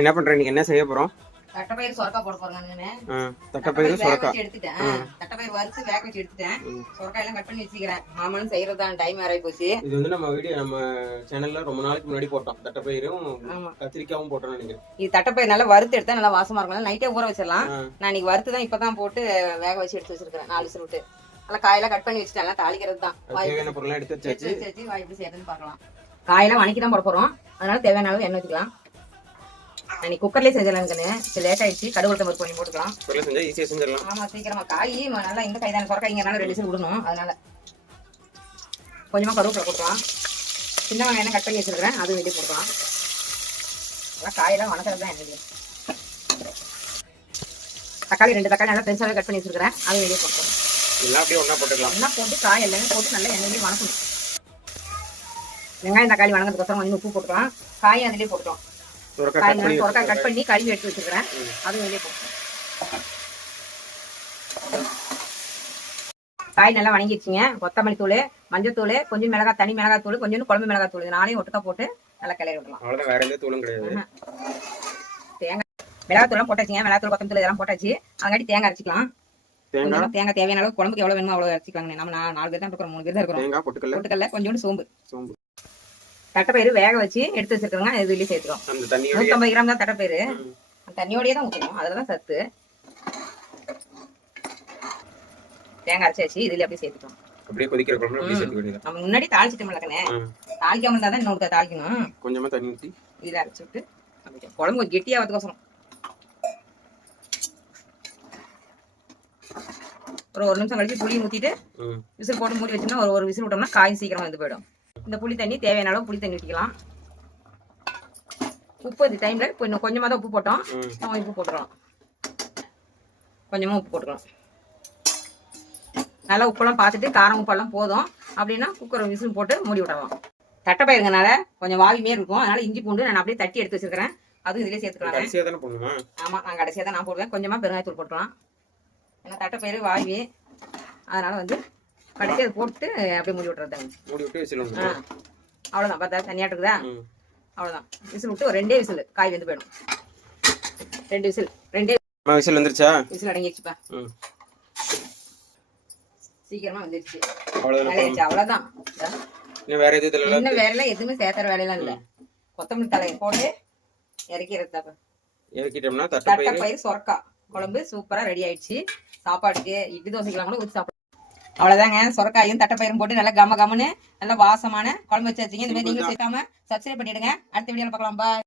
என்ன பண்ற நீங்க என்ன செய்ய போறோம்? தட்டைப்பயிறு சொரக்கா போட போறாங்க. தட்டைப்பயிறு சொரக்கா எடுத்துட்டேன். தட்டைப்பயிறு வறுத்து வேக வச்சு எடுத்துட்டேன். சொரக்காய் எல்லாம் கட் பண்ணி வச்சுக்கிறேன். மாமனும் செய்யறதுதான் டைம் ஆறி போச்சு. இது வந்து நம்ம சேனல்ல ரொம்ப நாளைக்கு முன்னாடி போட்டோம். தட்டைப்பயிரும் கத்திரிக்காவும் போட்டோம்னு நினைக்கிறேன். இது தட்டைப்பயிறு நல்லா வறுத்து எடுத்தா நல்லா வாசமா இருக்கும். நைட்டே ஊற வச்சிடலாம். நான் இன்னைக்கு வறுத்து தான் இப்பதான் போட்டு வேக வச்சு எடுத்து வச்சிருக்கேன். 4 விசில் விட்டு நல்லா காயெல்லாம் கட் பண்ணி வச்சுட்டேன். எல்லாம் தாளிக்கிறது தான். தேவையான பொருள்லாம் எடுத்து வச்சு வாய் எப்படி செய்யறதுன்னு பார்க்கலாம். காயெல்லாம் வணக்கி தான் போட போறோம். அதனால தேவையான அளவு எண்ணெய் ஊற்றிக்கலாம். நீ குக்கர்லயே செஞ்சிடலாம்னு லேட் ஆயிடுச்சு. கடுகு உளுத்தம் பண்ணி போட்டுக்கலாம். செஞ்சா ஈஸியா செஞ்சிடலாம். ஆமா சீக்கிரமா காய் நல்லா இந்த காய் தானே சொரக்காய் இங்கனால 2 விசில் விடணும். அதனால கொஞ்சமா கருவேப்பிலை போட்டுக்கலாம். சின்ன வெங்காயம் கட் பண்ணி வச்சிருக்கிறேன். அது வெளியே போட்டுக்கலாம். எல்லாம் காயெல்லாம் வணக்கிறது தான் என்னது. தக்காளி 2 தக்காளி நல்லா பெருசாவே கட் பண்ணி வச்சிருக்கிறேன். அது வெளியே போட்டுக்கலாம். எல்லாம் அப்படியே ஒண்ணா போட்டுக்கலாம். ஒண்ணா போட்டு காய் எல்லாமே போட்டு நல்லா எண்ணெயிலேயே வணக்கணும். வெங்காயம் தக்காளி வணங்கிறதுக்கோசரம் கொஞ்சம் உப்பு போட்டுக்கலாம். காயை அதிலே போட்டுக்கலாம். சொரக்காய் கட் பண்ணி கழுவி எடுத்து வச்சிருக்கிறேன். அது வெளியே போட்டுக்கலாம். காய் நல்லா வணங்கிடுச்சுங்க. கொத்தமல்லி தூள், மஞ்சள் தூள், கொஞ்சம் மிளகாய், தனி மிளகாய் தூள், கொஞ்சம் குழம்பு மிளகாய் தூள், நானே ஒட்டுக்கா போட்டு நல்லா கிளறி விடலாம். அவ்வளவுதான், வேற எந்த தூளும் கிடையாது. தேங்காய் மிளகாய் தூள் போட்டாச்சுங்க. மிளகாய் தூள் கொத்தமல்லி இதெல்லாம் போட்டாச்சு. அதங்காட்டி தேங்காய் அரைச்சிக்கலாம். தேங்காய் தேவையான அளவு குழம்புக்கு எவ்வளவு வேணுமோ அவ்வளவு அரைச்சிக்கலாங்க. நம்ம 4 பேர் தான் இருக்கிறோம், 3 பேர் தான் இருக்கிறோம். பொட்டுக்கல்ல கொஞ்சோண்டு சோம்பு. தட்டைப்பயிறு வேக வச்சு எடுத்து வச்சிருக்கோங்க. இது வெளியே சேர்த்துக்கோம். 150 கிராம் தான் தட்டைப்பயிறு. தண்ணியோடய தான் ஊற்றணும். அதுலதான் சத்து. தேங்காய் அரைச்சாச்சு. இதுல அப்படியே சேர்த்துக்கோம். அப்படியே கொதிக்கிற குழம்புல அப்படியே சேர்த்து வேண்டியது. நம்ம முன்னாடி தாளிச்சிட்டு மிளகனே. தாளிக்காம இருந்தா தான் இன்னொரு தாளிக்கணும். கொஞ்சமா தண்ணி ஊத்தி இதை அரைச்சு விட்டு குழம்பு கொஞ்சம் கெட்டியாகிறதுக்கோசரம் ஒரு நிமிஷம் கழிச்சு புளி ஊத்திட்டு விசில் போட்டு மூடி வச்சோம்னா ஒரு விசில் விட்டோம்னா காய் சீக்கிரமா வந்து போயிடும். இந்த புளி தண்ணி தேவையான அளவு புளி தண்ணி ஊற்றிக்கலாம். உப்பு இந்த டைம்ல இன்னும் கொஞ்சமா தான் உப்பு போட்டோம். நம்ம உப்பு போட்டுக்கலாம். கொஞ்சமா உப்பு போட்டுக்கலாம். நல்லா உப்பெல்லாம் பார்த்துட்டு காரம் உப்பெல்லாம் போதும் அப்படின்னா குக்கர் விசில் போட்டு மூடி விடலாம். தட்டைப்பயிருங்கனால கொஞ்சம் வாவி இருக்கும். அதனால இஞ்சி பூண்டு நான் அப்படியே தட்டி எடுத்து வச்சிருக்கிறேன். அதுவும் இதுலயே சேர்த்துக்கலாம். ஆமா, நான் கடைசியா தான் நான் போடுவேன். கொஞ்சமா பெருங்காயத்தூள் போட்டுக்கலாம். ஏன்னா தட்டைப்பயிறு வாவி, அதனால வந்து கடைசி அதை போட்டு அப்படியே மூடி விட்டுறதாங்க. அவ்வளவுதான். பார்த்தா தனியாட்டு இருக்குதா? அவ்வளவுதான். விசில் விட்டு ஒரு 2 விசில் காய் வெந்து போயிடும். 2 விசில் வந்துருச்சா? விசில் அடங்கிடுச்சுப்பா. சீக்கிரமா வந்துருச்சு. அவ்வளவுதான். வேற எல்லாம் எதுவுமே சேர்த்துற வேலையெல்லாம் இல்ல. கொத்தமல்லி தலையை போட்டு இறக்கிட்டோம்னா தட்டைப்பயிறு சொரக்கா குழம்பு சூப்பரா ரெடி ஆயிடுச்சு. சாப்பாட்டுக்கு இட்லி தோசைக்கெல்லாம் கூட ஊற்றி சாப்பிடலாம். அவ்வளவுதாங்க. சொரக்காயும் தட்டைப்பயிரும் போட்டு நல்லா கமன்னு நல்லா வாசமான குழம்பு வச்சு வச்சிங்க. இந்த மாதிரி நீங்களும் சேர்க்காம சப்ஸ்கிரைப் பண்ணிடுங்க. அடுத்த வீடியோல பார்க்கலாம். பாய்.